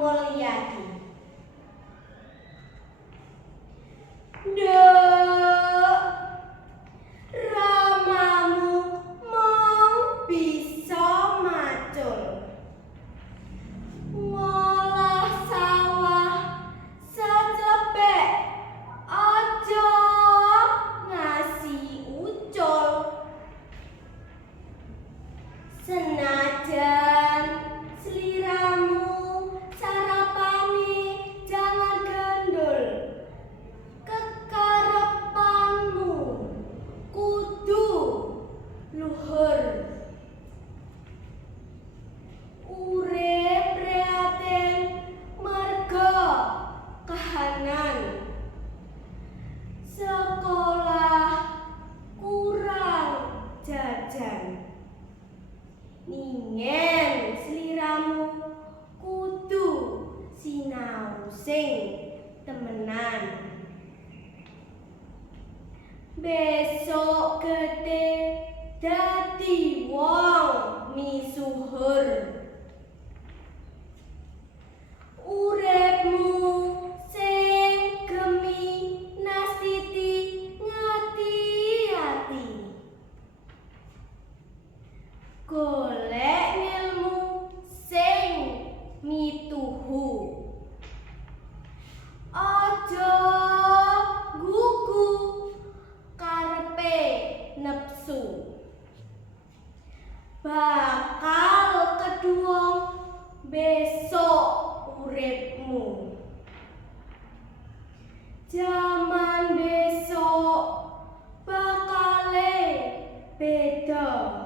Mulyadi. Ramamu mung bisa macul ngolah sawah seclepek, aja ngasih ucul. Senajan sliramu sarapane jangan gendul, kekarepanmu kudu luhur. Urip prihatin merga kahanan, sekolah kurang jajan. Ningen sliramu kudu sinau sing temenan. Besok gede dadi wong misuhur. Uripmu sing gemi nastiti ngati-ati. Golek ngilmu sing mituhu. Aja gugu karepe nepsu. Bakal keduwong besok uripmu. Jaman besok bakale beda.